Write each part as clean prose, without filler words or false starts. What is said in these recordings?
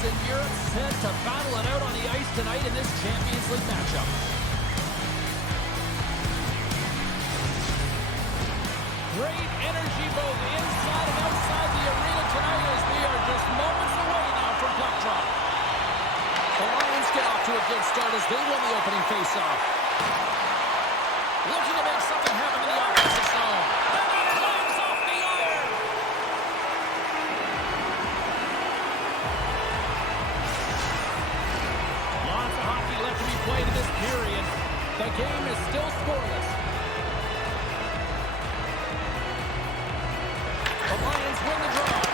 in Europe set to battle it out on the ice tonight in this Champions League matchup. Great energy both inside and outside the arena tonight as we are just moments away now from puck drop. The Lions get off to a good start as they win the opening faceoff. Looking to make something happen in the offensive zone. And he climbs off the iron. Lots of hockey left to be played in this period. The game is still scoreless. The Lions win the draw.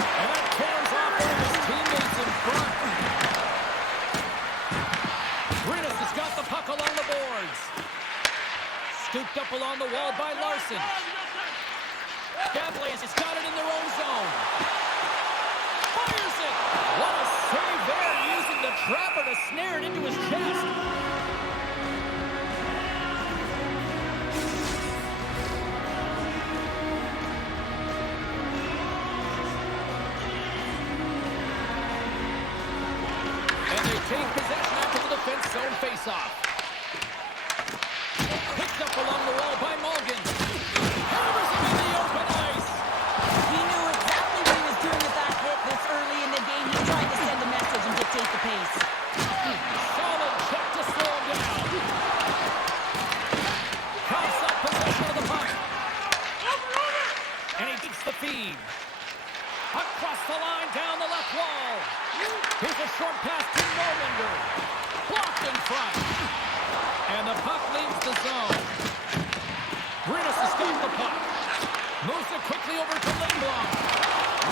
And that carries off one of his teammates in front. Brynäs has got the puck along the boards. Scooped up along the wall by Larson. Gablaze has got it in their own zone. Fires it! What a save there, using the trapper to snare it into his chest. And they take possession after the defense zone faceoff. Picked up along the wall by Morgan. Hammers him in the open ice. He knew exactly what he was doing with that hit this early in the game. He tried to send a message and dictate the pace. Solid check to slow him down. Coughs up possession of the puck. And he beats the feed. Across the line, down the left wall. Here's a short pass to Norlander. Blocked in front. And the puck leaves the zone. Brynäs has got the puck. Moves it quickly over to Lindblom.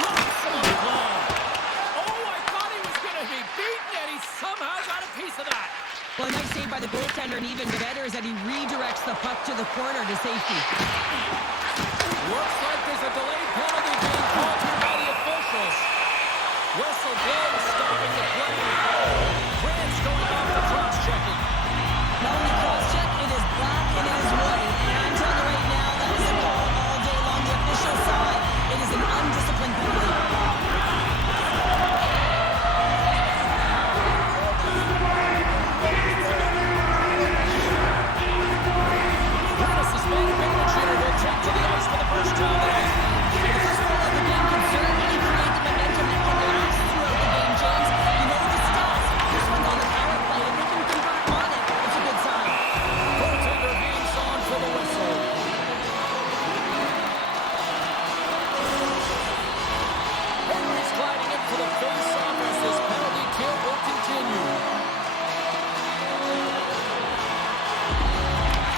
Locks him on the glove. Oh, I thought he was going to be beaten, and he somehow got a piece of that. Well, a nice save by the goaltender, and even better is that he redirects the puck to the corner to safety. Looks like there's a delayed penalty being called here by the officials. Whistle blows, stopping the play. France going off for cross-checking. Not only cross-check, it is black and it is white. And I'm telling you right now, that is a call all day long. The official side, it is an undisciplined penalty. Brynäs has made a advantage here. Will take to the ice for the first time tonight. The first goal of the game can certainly create the momentum that can last throughout the game, James. You know the stats. This one's on the power play. If they can convert on it, it's a good sign. Goaltender hangs on for the whistle. Henry's gliding in for the face-off as this penalty kill will continue.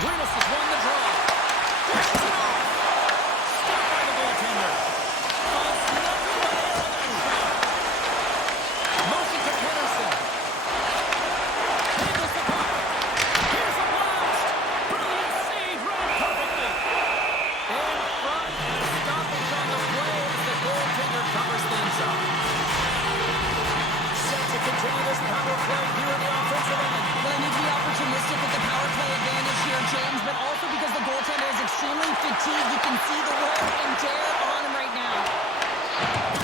Brynäs has won the draw. It's it off. Stopped by the goaltender. Nothing but air on that shot. Motion to Pettersson. Handles the puck. Here's a blast. Brilliant save, right perfectly. In front and a stoppage on the play as the goaltender covers things up. Set to continue this power play here in the offensive end. Well, they need to be opportunistic with the power play advantage here, James, but also because the goaltender is extremely fatigued. You can see the wear and tear on him right now.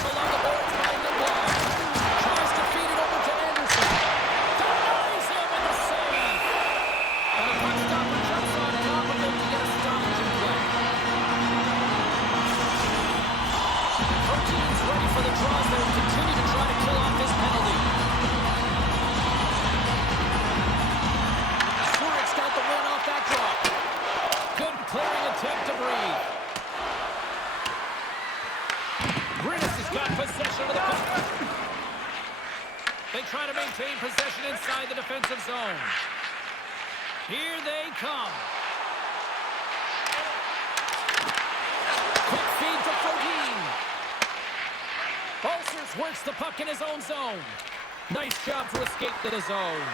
Along the boards by Lindblom. Tries to feed it over to Anderson. Denies him in the save. And a puck stopper jumps on top of him to get a stoppage in play. Both teams ready for the draws. They will continue to try to kill off this penalty. Swartz got the win off that draw. Good clearing attempt to breathe. Brynäs has got possession of the puck. They try to maintain possession inside the defensive zone. Here they come. Quick feed to Frodin. Ulcers works the puck in his own zone. Nice job to escape to the zone.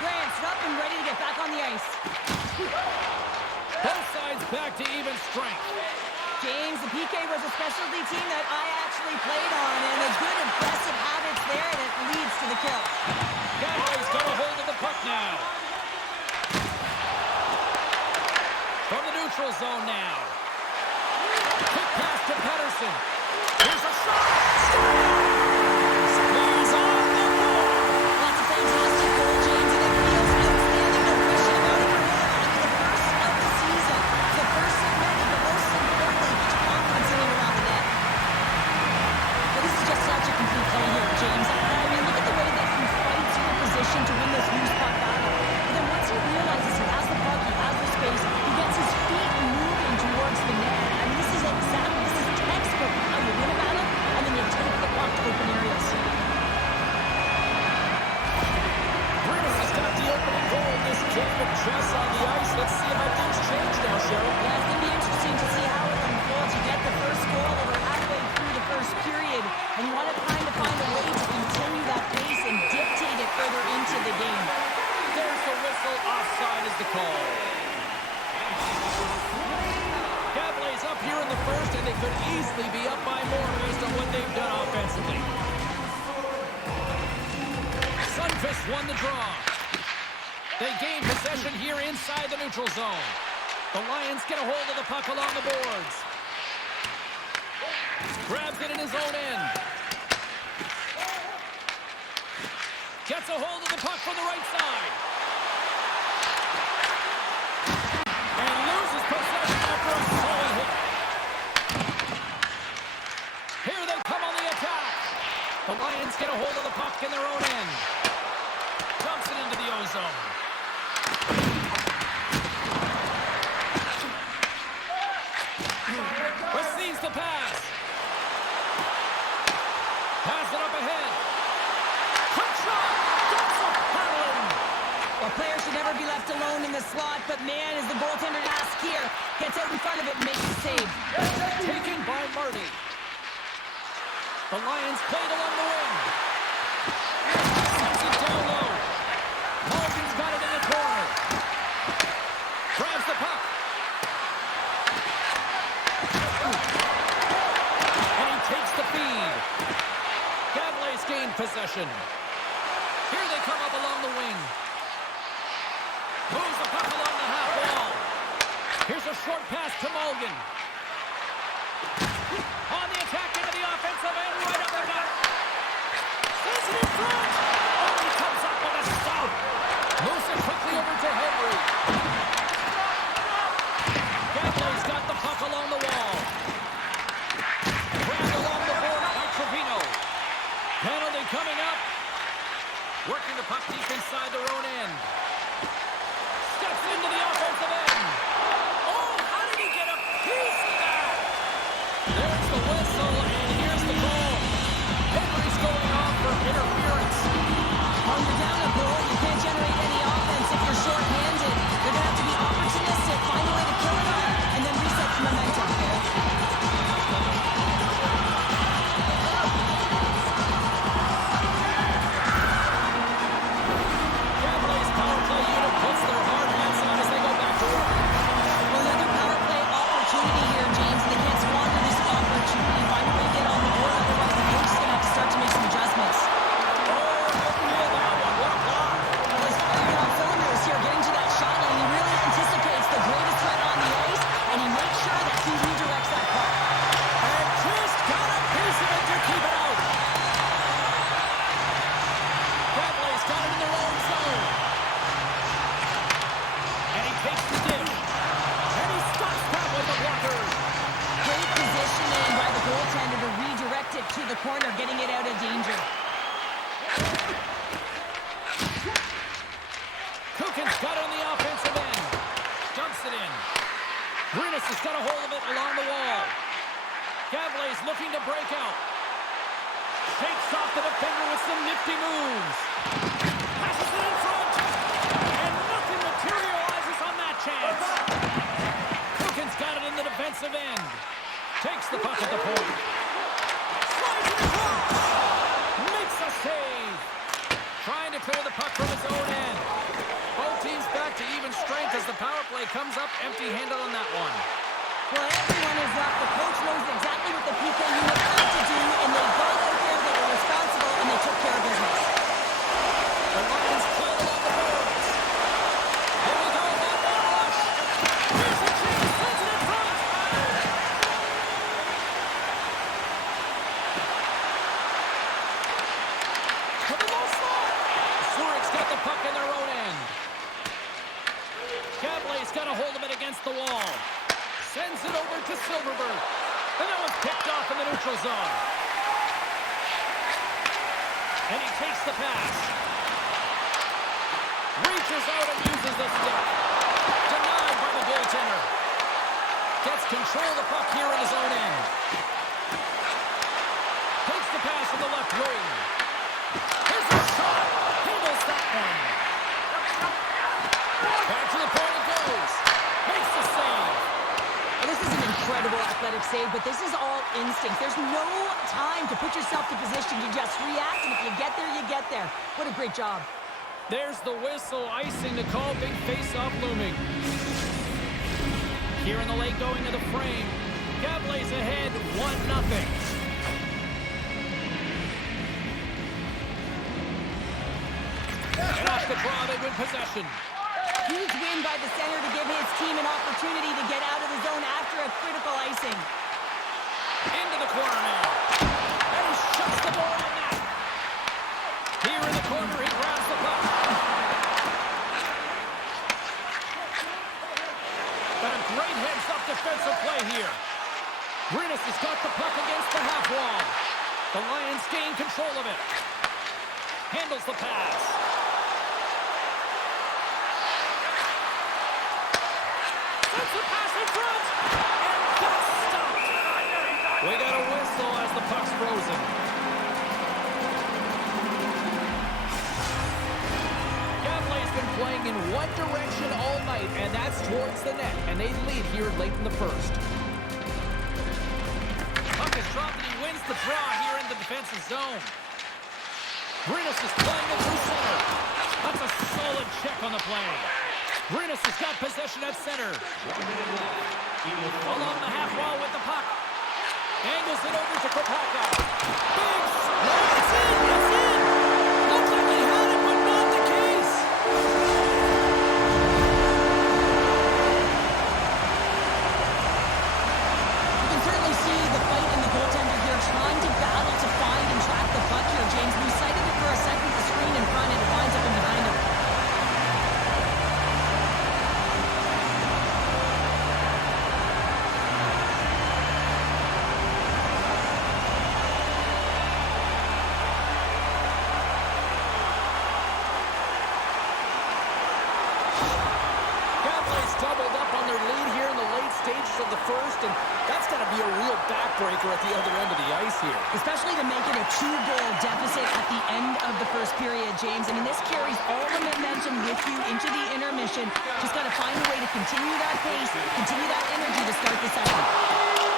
Grant's up and ready to get back on the ice. Both sides back to even strength. James, the PK was a specialty team that I actually played on, and a good impressive habits there that leads to the kill. Galloway's got a hold of the puck now. From the neutral zone now. Quick pass to Pettersson. Here's a shot. Scores! easily be up by more based on what they've done offensively. Sunfist won the draw. They gain possession here inside the neutral zone. The Lions get a hold of the puck along the boards. Grabs it in his own end. Gets a hold of the puck from the right side. And loses possession after a solid hit. Here they come on the attack. The Lions get a hold of the puck in their own end. Dumps it into the O-zone. Receives the pass. Pass it up ahead. Quick shot. Gets a paddling. Well, players should never be left alone in the slot, but man, as the goaltender asks here, gets out in front of it and makes the save. Taken by Marty. The Lions played along the wing. Sends it down low. Malkin's got it in the corner. Grabs the puck. And he takes the feed. Gavle's gained possession. Here they come up along the wing. Moves the puck along the half wall. Here's a short pass to Malkin. On the attack into the offensive end, right up the gut. Sends it in front. Oh, he comes up with a stop. Moves it quickly over to Henry. Gavle's got the puck along the wall. Grabbed along the board by Trevino. Penalty coming up. Working the puck deep inside their own end. Steps into the offensive end. Oh, how did he get a piece of that? There's the whistle, and here's the goal. Henry's going off for interference. When you're down a goal, you can't generate any offense if you're short-handed. They're going to have to be opportunistic, find a way to kill it off, and then reset the momentum. Gavle's power play unit puts their hard hats on as they go back to work. Well, another power play opportunity here, James. They can't squander this opportunity. Find a way to get on the board, otherwise the coach is going to have to start to make some adjustments. Well, he's firing on cylinders here, getting to that shot line. He really anticipates the greatest threat on the ice, and he makes sure that he redirects that puck. And just got a piece of it to keep it out. Gavle's got it in their own zone. And he takes the dish. And he stops that with the blocker. Great positioning by the goaltender to redirect it to the corner, getting it out of danger. Kukin's got it on the offensive end. Dumps it in. Brynäs has got a hold of it along the wall. Gavle's looking to break out. Shakes off the defender with some nifty moves. Passes it in front. And nothing materializes on that chance. Kukin's got it in the defensive end. Takes the puck at the point. Slides it across. Makes a save. Trying to clear the puck from its own end. Both teams back to even strength as the power play comes up empty-handed on that one. Well, everyone is up. The coach knows exactly what the PK unit has to do, and they got out there, they were responsible, and they took care of business. The Lions play along the boards. Here we go, that one rush. Here's the chance, puts it in front. To the low slot. Zurich's got the puck in their own end. Gavle's got a hold of it against the wall. Sends it over to Silverberg. And that one's picked off in the neutral zone. And he takes the pass. Reaches out and uses the stick. Denied by the goaltender. Gets control of the puck here in his own end. Takes the pass from the left wing. Here's the shot. Handles that one. Back to the point it goes. Makes the save. Well, this is an incredible athletic save, but this is all instinct. There's no time to put yourself in position to just react, and if you get there, you get there. What a great job. There's the whistle, icing to call, big face-off looming. Here in the late going of the frame, Gavle's ahead 1-0. And off the draw, they win possession. Huge win by the center to give his team an opportunity to get out of the zone after a critical icing. Into the corner now. And he shuts the ball on that. Here in the corner, he grabs the puck. But a great heads-up defensive play here. Brynäs has got the puck against the half wall. The Lions gain control of it. Handles the pass. Sends the pass in front. And that's stopped. We got a whistle as the puck's frozen. Gavle's been playing in one direction all night, and that's towards the net. And they lead here late in the first. Puck is dropped, and he wins the draw here in the defensive zone. Brynäs is playing it through center. That's a solid check on the play. Brynäs has got possession at center. Along the half wall with the puck. Angles it over to Kopaka. Big slap. It's in. It's in. Looked like he had it, but not the case. You can certainly see the fight in the goaltender here, trying to battle to find and track the puck here, James. We sighted it for a second, the screen in front, and it winds up in behind him. Doubled up on their lead here in the late stages of the first, and that's going to be a real backbreaker at the other end of the ice here. Especially to make it a 2-goal deficit at the end of the first period, James. I mean, this carries all the momentum with you into the intermission. Just got to find a way to continue that pace, continue that energy to start the second.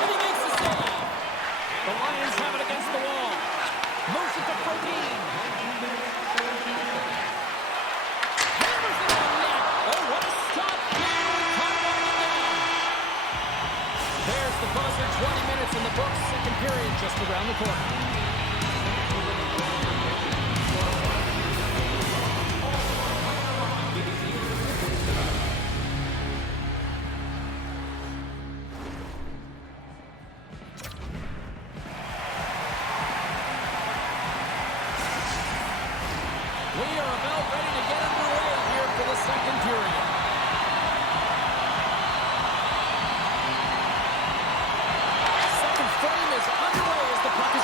And he makes the save. The Lions have it against the wall. Moves it to Frodin. Hammers it on net. Oh, what a stop. There's the buzzer, 20 minutes in the books, second period just around the corner. We are about ready to get underway here for the second period.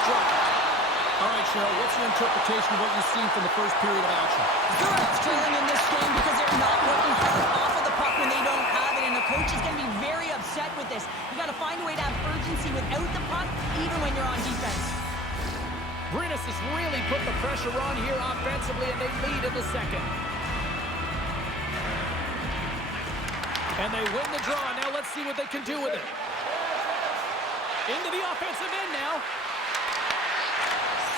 All right, Cheryl, what's your interpretation of what you've seen from the first period of action? They're struggling in this game because they're not working hard off of the puck when they don't have it, and the coach is going to be very upset with this. You got to find a way to have urgency without the puck, even when you're on defense. Brynäs has really put the pressure on here offensively, and they lead in the second. And they win the draw. Now let's see what they can do with it. Into the offensive end now.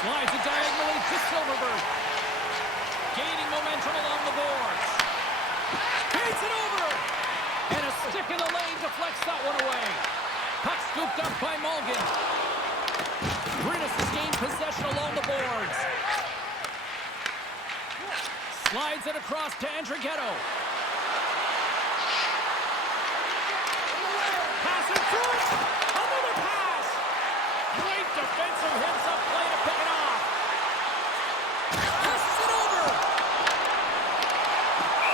Slides it diagonally to Silverberg. Gaining momentum along the boards. Hits it over. And a stick in the lane deflects that one away. Puck scooped up by Mulligan. Brynäs has gained possession along the boards. Slides it across to Andrighetto. Pass in front. Another pass. Great defensive heads-up play to pick it off. Passes it over.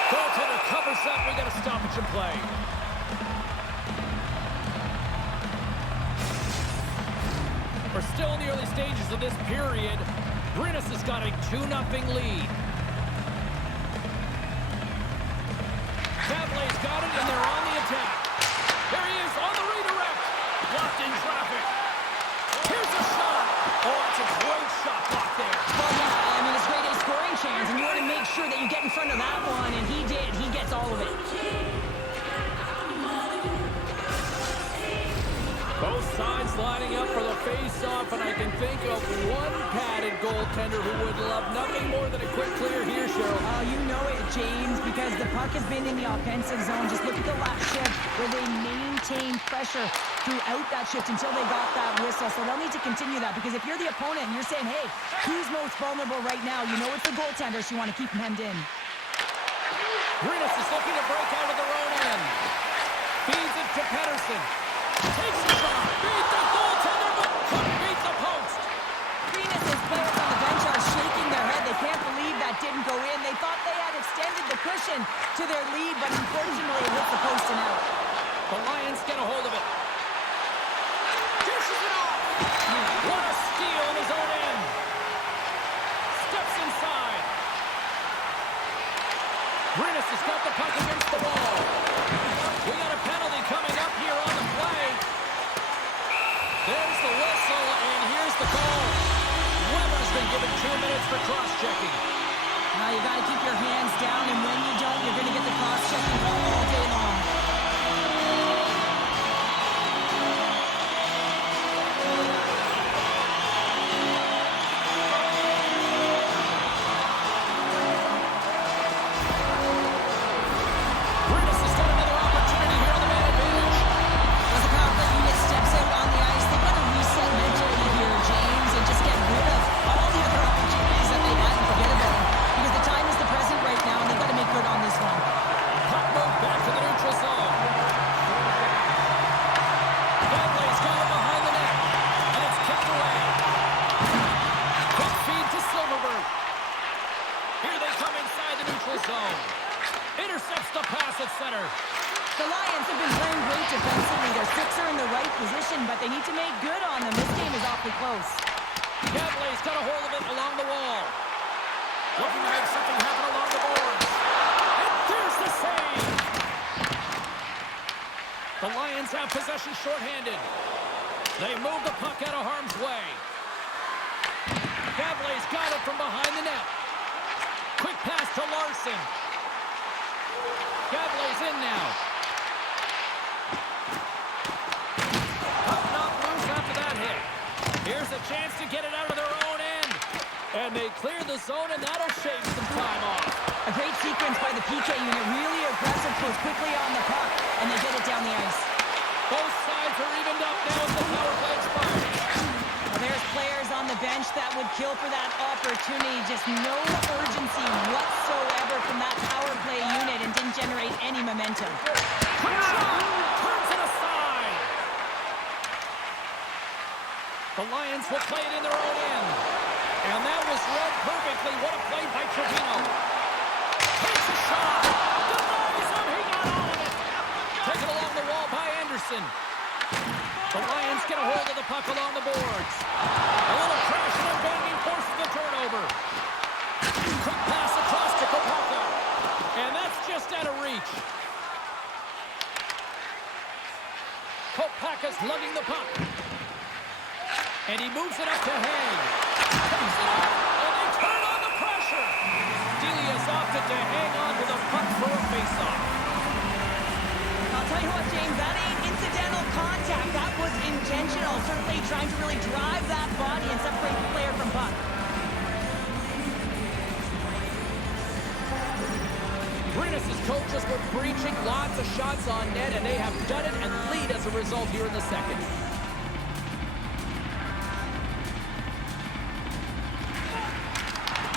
Goaltender covers up. We got a stoppage in play. We're still in the early stages of this period. Brynäs has got a 2-0 lead. Gavle's got it, and they're on the attack. There he is on the redirect. Blocked in traffic. Here's a shot. Oh, that's a great shot blocked there. Well, yeah, I mean, it's great a scoring chance, and you want to make sure that you get in front of that one, and he did. He gets all of it. Both sides lining up for the face-off, and I can think of one padded goaltender who would love nothing more than a quick clear here, Cheryl. Oh, you know it, James, because the puck has been in the offensive zone. Just look at the last shift where they maintain maintain pressure throughout that shift until they got that whistle. So they'll need to continue that, because if you're the opponent and you're saying, hey, who's most vulnerable right now? You know it's the goaltender, so you want to keep him hemmed in. Brynäs is looking to break out of their own end. Feeds it to Pettersson. Takes a shot. Beat the goaltender, but couldn't beat the post. Brynäs' players on the bench are shaking their head. They can't believe that didn't go in. They thought they had extended the cushion to their lead, but unfortunately it hit the post and out. The Lions get a hold of it. Dishes it off. What a steal in his own end. Steps inside. Brynäs has got the puck against the wall. We got a penalty coming up here on the play. There's the whistle, and here's the call. Weber's been given 2 minutes for cross-checking. Now you got to keep your hands down, and when you don't, you're going to get the cross-checking call all day long. Brynäs has got another opportunity here on the man advantage. As the power play unit steps out on the ice, they've got to reset mentally here, James, and just get rid of all the other opportunities that they had and forget about them. Because the time is the present right now, and they've got to make good on this one. Puck moved back to the neutral zone. Gadley's got it behind the net, and it's kicked away. Quick feed to Silverberg. Here they come inside the neutral zone. Intercepts the pass at center. The Lions have been playing great defensively. Their sticks are in the right position, but they need to make good on them. This game is awfully close. Gadley's got a hold of it along the wall. Looking to make something happen along the boards. And there's the save. The Lions have possession shorthanded. They move the puck out of harm's way. Gadley's got it from behind the net. Quick pass to Larson. Gadley's in now. Puck knocked loose after that hit. Here's a chance to get it out of their own end. And they clear the zone, and that'll shave some time off. A great sequence by the PK unit. Really aggressive, goes quickly on the puck, and they get it down the ice. Both sides are evened up now as the power play expires. Well, there's players on the bench that would kill for that opportunity. Just no urgency whatsoever from that power play unit, and didn't generate any momentum. Quick shot! Turns it aside! The Lions will play it in their own end. And that was read perfectly. What a play by Trevino. Takes a shot! Denies him! He got all of it! Taken along the wall by Anderson. The Lions get a hold of the puck along the boards. A little crashing and banging forces the turnover. Quick pass across to Kopaka. And that's just out of reach. Kopaka's lugging the puck. And he moves it up to Hang. Takes it up, and they turn on the pressure. Delia's opted to hang on to the puck for a faceoff. I'll tell you what, James, that ain't incidental contact. That was intentional. Certainly trying to really drive that body and separate the player from puck. Brynäs' coaches were breaching lots of shots on net, and they have done it and lead as a result here in the second.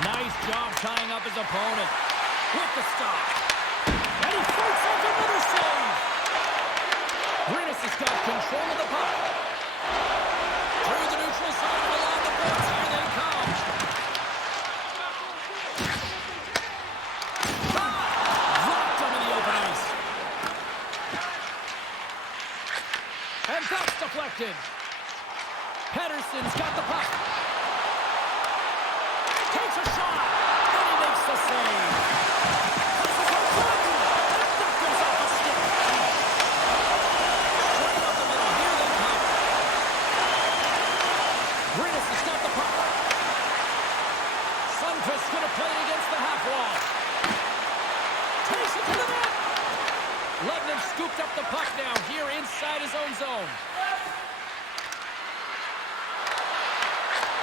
Nice job tying up his opponent with the stop. And he fights off another save. Brynäs has got control of the puck. Through the neutral zone and along the boards. Here they come. Dropped him in the open ice. And that's deflected. Pettersson's got the puck. Takes a shot, and he makes the save. Passes a button, and that goes off the stick. Straight up the middle, here they come. Brynäs has got the puck. Sundqvist's going to play it against the half wall. Takes it to the net. Ledner scooped up the puck now, here inside his own zone.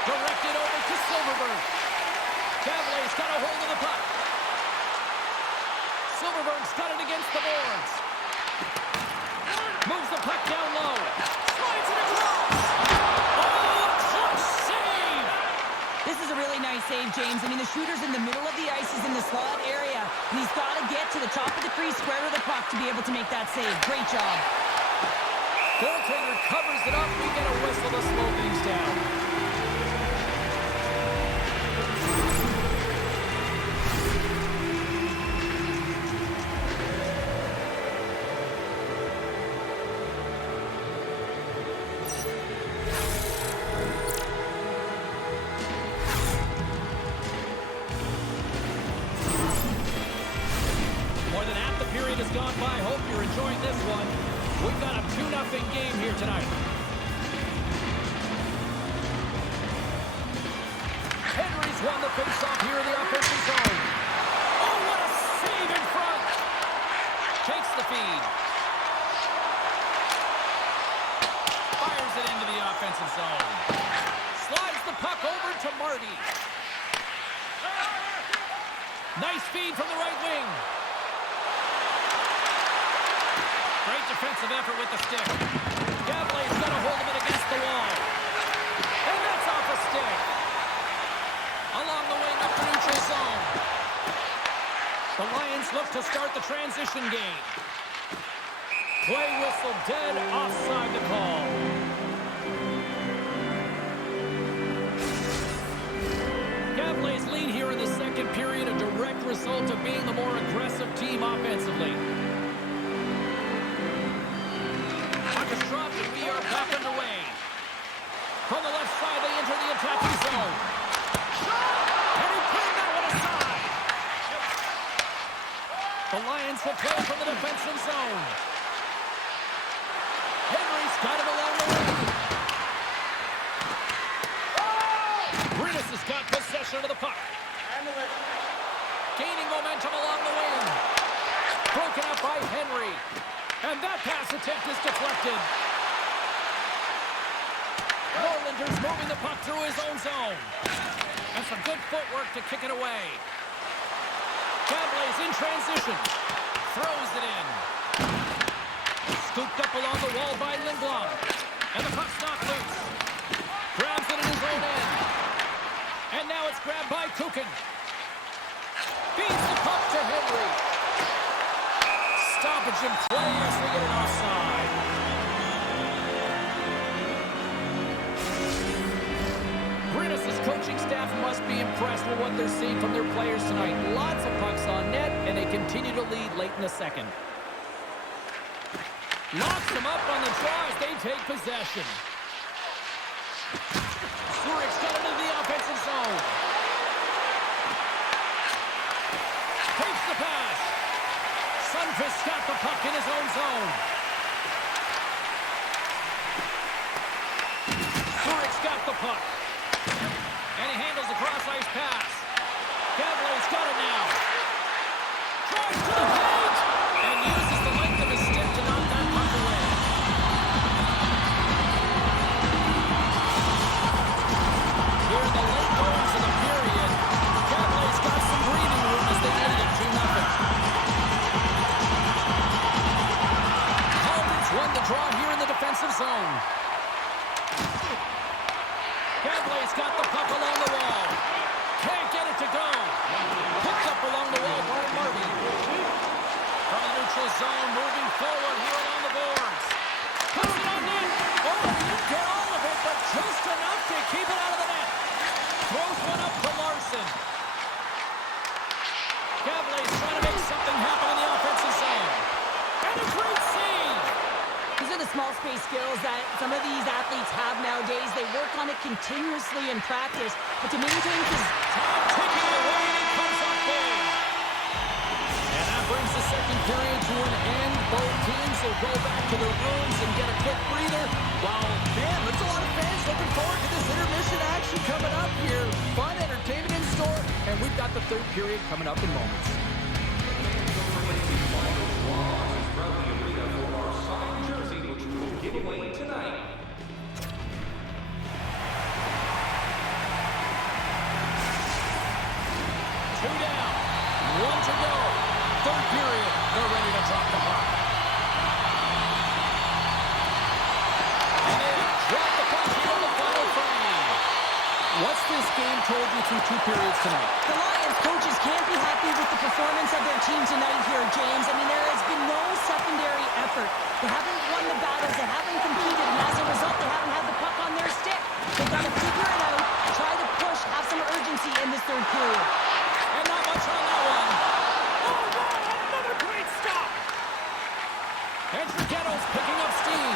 Directed over to Silverberg. Gadley's got a hold of the puck. Silverberg's got it against the boards. Moves the puck down low. Slides it across. Oh, a clutch save! This is a really nice save, James. I mean, the shooter's in the middle of the ice. He's in the slot area. And he's got to get to the top of the crease, square to the puck to be able to make that save. Great job. Goaltender covers it up. We get a whistle to slow things down. More than half the period has gone by. Hope you're enjoying this one. We've got a 2-0 game here tonight. Henry's won the faceoff here in the offensive zone. Oh, what a save in front! Takes the feed. Fires it into the offensive zone. Slides the puck over to Marty. Nice feed from the right wing. Great defensive effort with the stick. Gavley's got a hold of it against the wall. And that's off a stick. Along the wing up the neutral zone. The Lions look to start the transition game. Play whistle dead, offside the call. Gavley's lead here in the second period, a direct result of being the more aggressive team offensively. And we are back underway. From the left side, they enter the attacking zone. And he put that one aside. The Lions will play from the defensive zone. Henry's got him along the wing. Brynäs has got possession of the puck. Gaining momentum along the wing. Broken up by Henry. And that pass attempt is deflected. Norlander's moving the puck through his own zone. And some good footwork to kick it away. Gavley's in transition. Throws it in. Scooped up along the wall by Lindblom. And the puck's knocked loose. Grabs it in his own end. And now it's grabbed by Kukin. Feeds the puck to Henry. Stoppage in play as they get an offside. Brynäs' coaching staff must be impressed with what they're seeing from their players tonight. Lots of pucks on net, and they continue to lead late in the second. Locks them up on the draw as they take possession. Zurich's got it into the offensive zone. Takes the pass. Sundqvist's got the puck in his own zone. Zurich's got the puck. And he handles the cross-ice pass. Gavley's got it now. Drives to the page. And uses the length of his stick to knock that puck away. Here in the late goings of the period, Gavley's got some breathing room as they lead it 2-0. Halden's won the draw here in the defensive zone. Gavley's got the puck along the wall. Can't get it to go. Picked up along the wall by Marty. From the neutral zone, moving forward here along the boards. Puts it on net. Oh, he didn't get all of it, but just enough to keep it out of the net. Throws one up to Larson. Gavley's trying to make something happen in the offensive zone. And a great save. These are the small space skills that some of these athletes have nowadays. They work on it continuously in practice, but to maintain his time ticking away, and it comes up big. And that brings the second period to an end. Both teams will go back to their rooms and get a quick breather. Wow, man, there's a lot of fans looking forward to this intermission action coming up here. Fun entertainment in store, and we've got the third period coming up in moments. Giveaway tonight. Two down, one to go. Third period, they're ready to drop the puck. told you through 2 periods tonight? The Lions coaches can't be happy with the performance of their team tonight here, James. I mean, there has been no secondary effort. They haven't won the battles. They haven't competed. And as a result, they haven't had the puck on their stick. They've got to figure it out, try to push, have some urgency in this third period. And not much on that one. Oh, wow, another great stop. And Draghetto's picking up steam.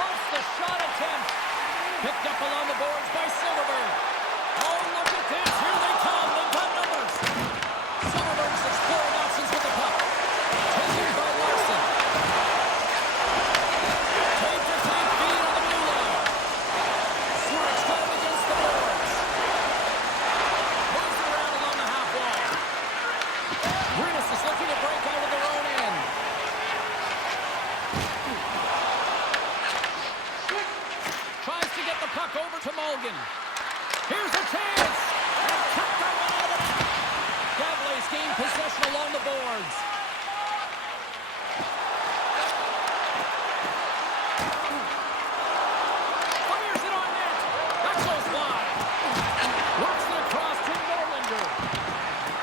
Muffs the shot attempt. Picked up along the boards by Silverberg. Oh, look at this. Here they come. They've got numbers. Silverberg's exploring options with the puck. Taken by Larson. Take to take feet on the blue line. Zurich's got him against the boards. Moves it around along the half wall. Brynäs is looking to break out of their own end. Tries to get the puck over to Mulligan. Here's a chance! And tucked that one out of the net. Gavley's gained possession along the boards. Fires it on net. That goes wide. Works it across to Norlinder.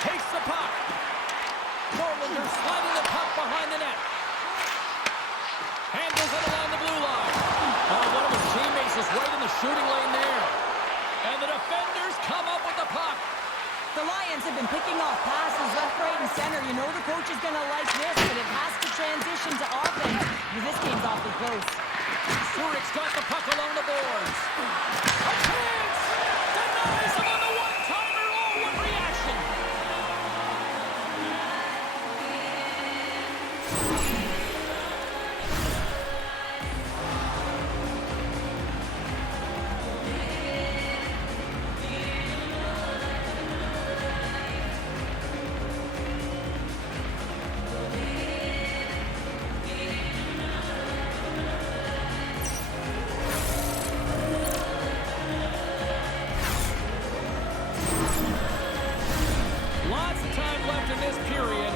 Takes the puck. Norlinder sliding the puck behind the net. Handles it along the blue line. Oh, one of his teammates is right in the shooting lane there. And the defenders come up with the puck. The Lions have been picking off passes left, right, and center. You know the coach is going to like this, but it has to transition to offense. This game's awfully close. Zurich's got the puck along the boards. A chance! Denies him on the one-timer. Oh, what reaction! Lots of time left in this period,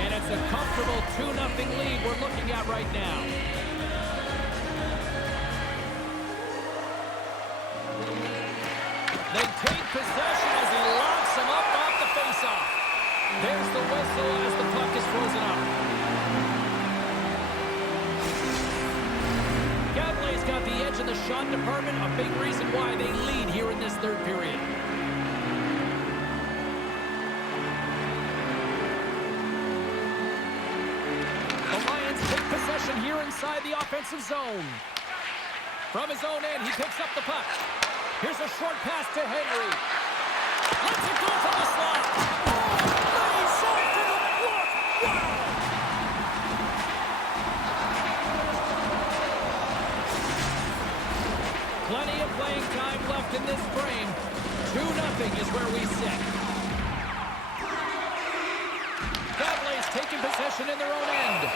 and it's a comfortable 2-0 lead we're looking at right now. They take possession as he locks him up off the faceoff. There's the whistle as the puck is frozen up. Gavley's got the edge in the shot department, a big reason why they lead here in this third period. The Lions take possession here inside the offensive zone. From his own end, he picks up the puck. Here's a short pass to Henry. Lets it go from the slot. Oh, nice shot to the block. Wow. Plenty of playing time left in this frame. 2-0 is where we sit. Gavley's taking possession in their own end.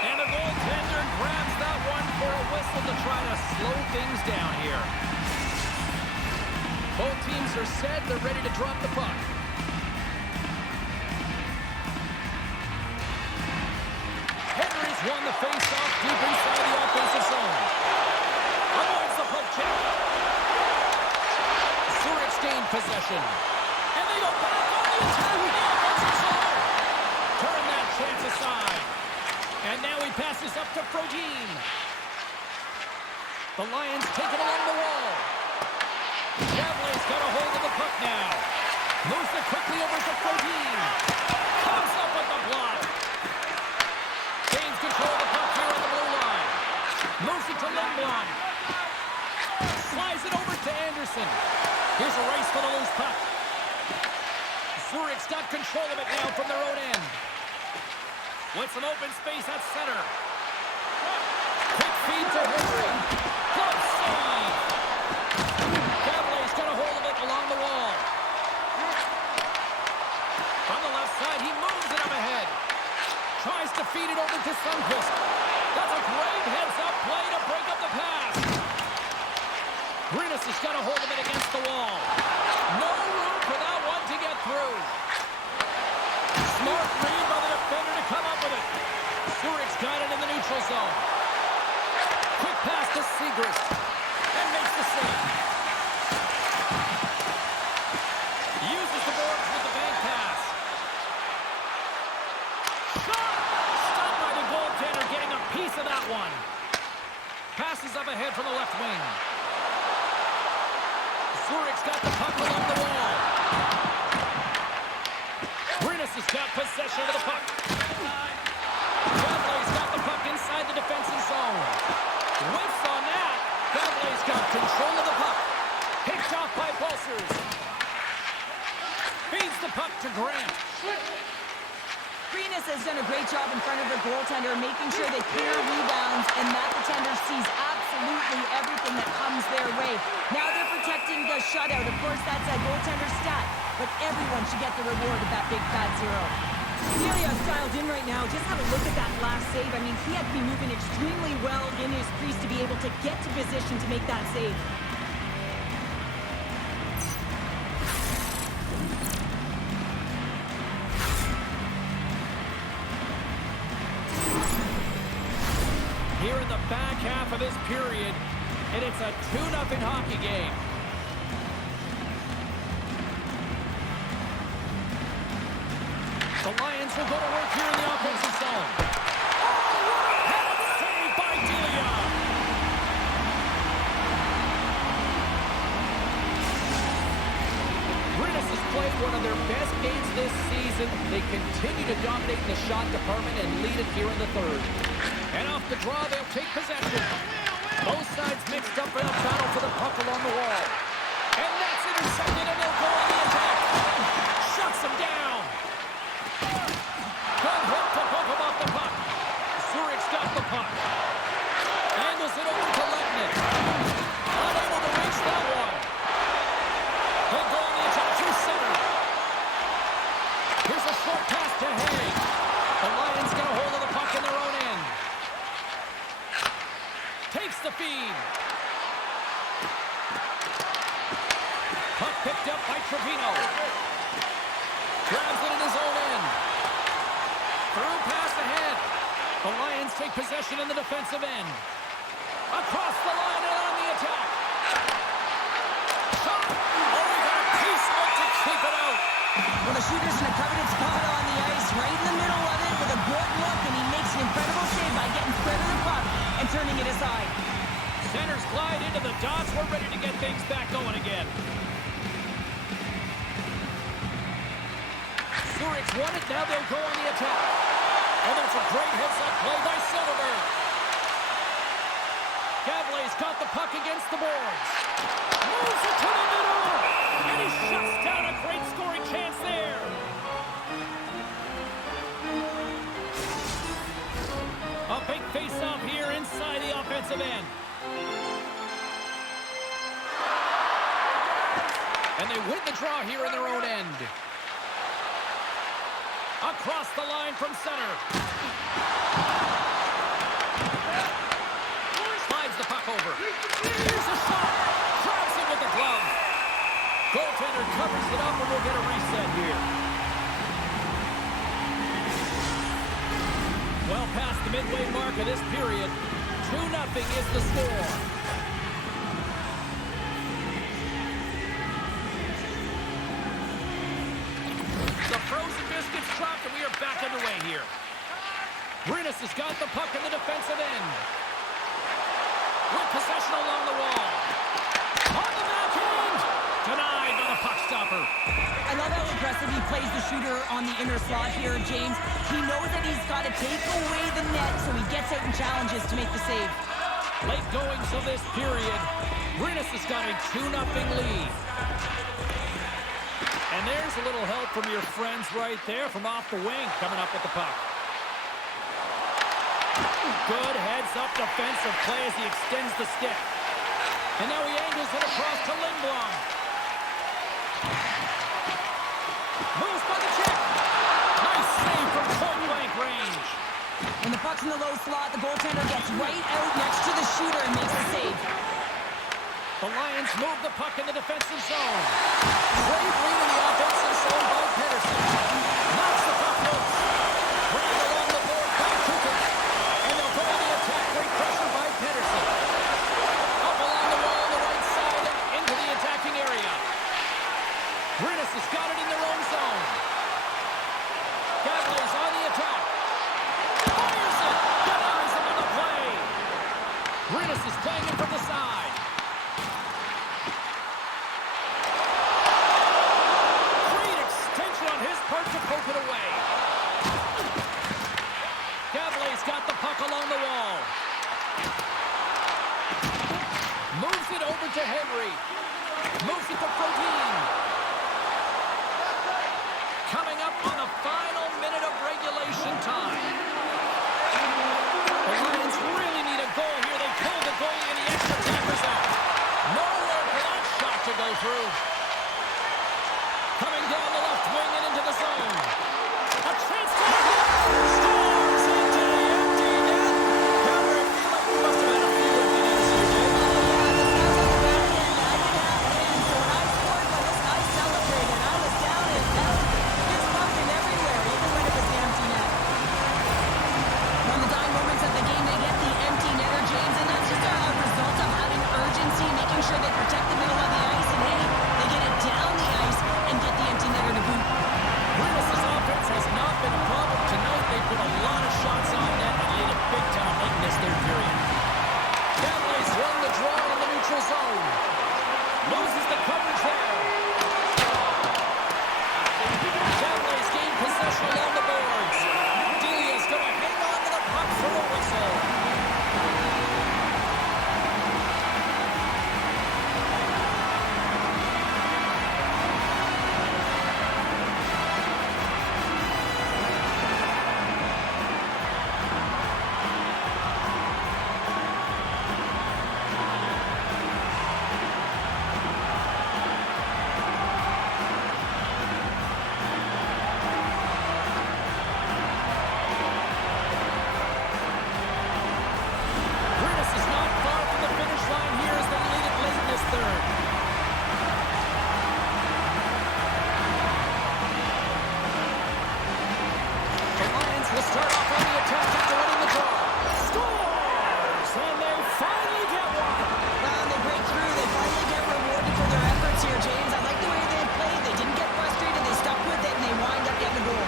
And the goaltender grabs that one for a whistle to try to slow things down here. Both teams are set. They're ready to drop the puck. Henry's won the face-off deep inside the offensive zone. Avoids the poke check. Zurich's gained possession. And they go back on the attack in the offensive zone. Turn that chance aside. And now he passes up to Frodin. The Lions take it along the wall. Gavley's got a hold of the puck now. Moves it quickly over to Frodin. Comes up with the block. Gains control of the puck here on the blue line. Moves it to Lindblom. Slides it over to Anderson. Here's a race for the loose puck. Zurich's got control of it now from their own end. With some open space at center. Quick feed to Henry. Glove save. Gavley's got a hold of it along the wall. On the left side, he moves it up ahead. Tries to feed it over to Sundqvist. That's a great heads-up play to break up the pass. Brynäs has got a hold of it against the wall. No room for that one to get through. Smart read by the defender to come up with it. Zurich's got it in the neutral zone. Quick pass to Segrist. And makes the save. Zurich's got the puck along the wall. Brynäs has got possession of the puck. Gavley's got the puck inside the defensive zone. Whiffs on that. Gavley's got control of the puck. Picked off by Pulsers. Feeds the puck to Grant. Brynäs has done a great job in front of their goaltender, making sure they clear rebounds and that the tender sees absolutely everything that comes their way. Now they're protecting the shutout. Of course, that's a goaltender stat, but everyone should get the reward of that big fat zero. Delia's dialed in right now. Just have a look at that last save. I mean, he had to be moving extremely well in his crease to be able to get to position to make that save. Here in the back half of this period, and it's a 2-0 hockey game. The Lions will go to work here in the offensive zone. Head save by Delia. Brynäs has played one of their best games this season. They continue to dominate the shot department and lead it here in the third. And off the draw, they'll take possession. Both sides mixed up in a battle for the puck along the wall. And that's intercepted, and they'll go on the attack. Shuts them down. Good hook to poke him off the puck. Zurich's got the puck. Angles it over to Letnick. Unable to reach that one. They'll go on the attack through center. Here's a short pass to Hay. The Lions get a hold of the puck in their own end. Takes the feed. Puck picked up by Trevino. Grabs it in his own end. Through pass ahead. The Lions take possession in the defensive end. Across the line and on the attack. Shot. Oh, we got a piece of it to keep it out. Well, the shooter's in a coveted spot on the ice, right in the middle of it with a good look, and he makes an incredible save by getting spread of the puck and turning it aside. Centers glide into the dots. We're ready to get things back going again. Zurich's won it. Now they'll go on the attack. And there's a great heads-up play by Silverberg. Gavley's got the puck against the boards. Moves it to the middle. And he shuts down a great scoring chance there. A big face-off here inside the offensive end. And they win the draw here in their own end. Across the line from center. Slides the puck over. Here's a shot. Grabs it with the glove. Goaltender covers it up, and we'll get a reset here. Well past the midway mark of this period, 2-0 is the score. The frozen biscuits dropped, and we are back underway here. Brynäs has got the puck in the defensive end. With possession along the wall. On the backhand! Denied by the puck stopper. I love how aggressive he plays the shooter on the inner slot here, James. He knows that he's got to take away the net, so he gets out and challenges to make the save. Late goings of this period. Brynäs has got a 2-0 lead. And there's a little help from your friends right there from off the wing coming up with the puck. Good heads-up defensive play as he extends the stick. And now he angles it across to Lindblom. Moves by the check. Nice save from point-blank range. When the puck's in the low slot, the goaltender gets right out next to the shooter and makes the save. The Lions move the puck in the defensive zone. Great read in the offensive zone by Pedersen. Knocks the puck loose. Dragged along the board by Cooper. And they'll go on the attack. Great pressure by Pedersen. Up along the wall on the right side and into the attacking area. Brynäs has got it in their own zone. Gavley's on the attack. Fires it. Denies him on the play. Brynäs is playing it from the side. Henry. Moves it to Protein. Coming up on the final minute of regulation time. The Lions really need a goal here. They pulled the goalie and the extra timers out. Nowhere for that shot to go through. Coming down the left wing and into the zone. A chance to scores into the empty net. However, I feel like we must have had a few empty nets here, Dave. Making sure they protect the middle of the ice, and hey, they get it down the ice and get the empty netter to boot. Brynäs' offense has not been a problem tonight. They put a lot of shots on net and laid it big time late in this third period. Cavaliers won the draw in the neutral zone. Loses the coverage there. Cavaliers gain possession along the boards. Delia's going to hang on to the puck for the whistle. Start off on the attack after winning the draw. Scores! And they finally get one. Well, they break through. They finally get rewarded for their efforts here, James. I like the way they played. They didn't get frustrated. They stuck with it, and they wind up getting the goal.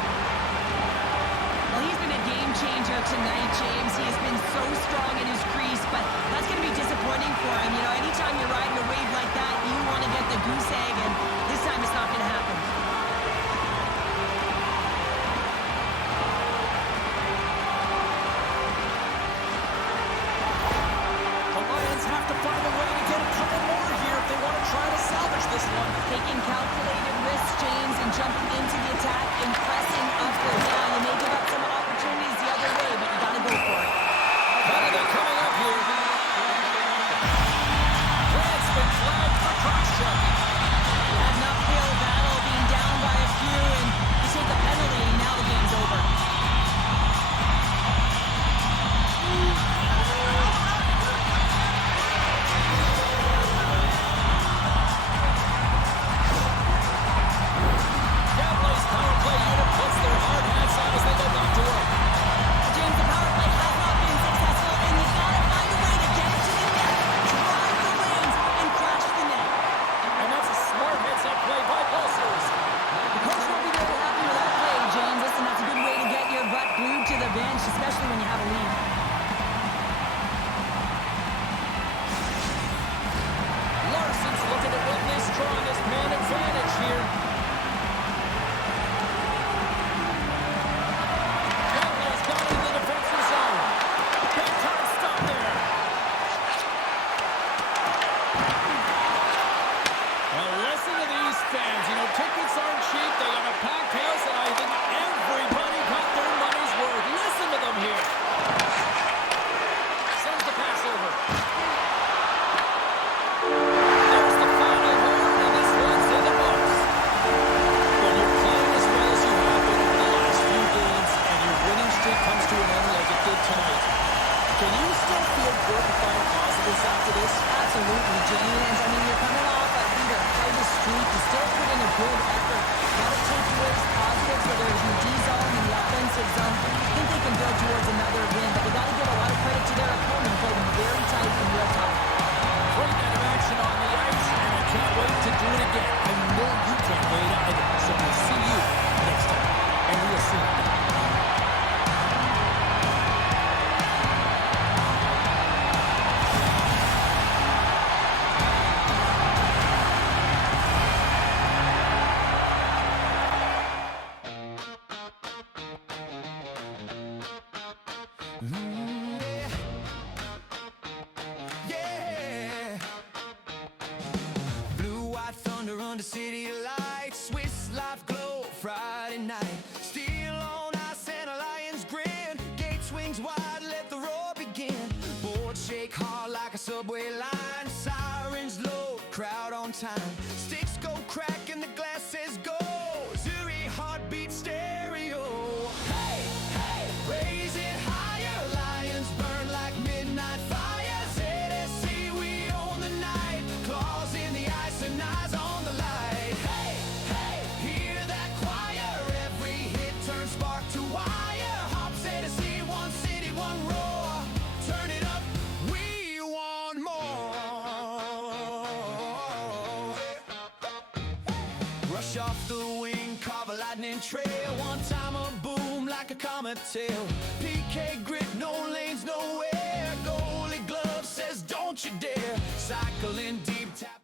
Well, he's been a game changer tonight, James. He has been so strong in his crease, but that's going to be disappointing for him. You know, anytime you're riding a wave like that, you want to get the goose egg, and this time it's not going to happen. Have to find a way to get a couple more here if they want to try to salvage this one. Taking calculated risks, James, and jumping into the attack and pressing upward. Yeah, you may give up some opportunities the other way, but you got to go for it. Canada coming up here. Grant's been flagged for cross-checking. Had an uphill battle, being down by a few, and you take a penalty, and now the game's over. Especially when you have a lead. Larson's looking to win this draw on this man advantage here. Cavaliers got into the defensive zone. Big time stop there. Well, listen to these fans. You know, tickets aren't cheap. They got a packed house, and I think everybody got their money's worth. Listen to them here. Sends the pass over. There's the final horn, and this one's in the books. When you're playing as well as you have been over the last few games, and your winning streak comes to an end like it did tonight, can you still feel good and find positives after this? Absolutely, James. I mean, you're coming off a leader, hardest streak. You still put in a good effort. under city lights, Swiss life glow, Friday night. Steel on ice and a lion's grin. Gate swings wide, let the roar begin. Boards shake hard like a subway line. Sirens low, crowd on time. Sticks go crack and the glass says go. Zuri heartbeat stereo. Hey, hey, raise it higher. Lions burn like midnight fire. ZSC, we own the night. Claws in the ice and eyes on the light. Hey, hey, hear that choir. Every hit turns spark to wire. Hop ZSC, one city, one roar. Turn it up, we want more. Rush off the wing, carve a lightning trail. One time a boom like a comet tail. PK grit, no lanes, nowhere. Goalie glove says don't you dare. Cycling deep, tap.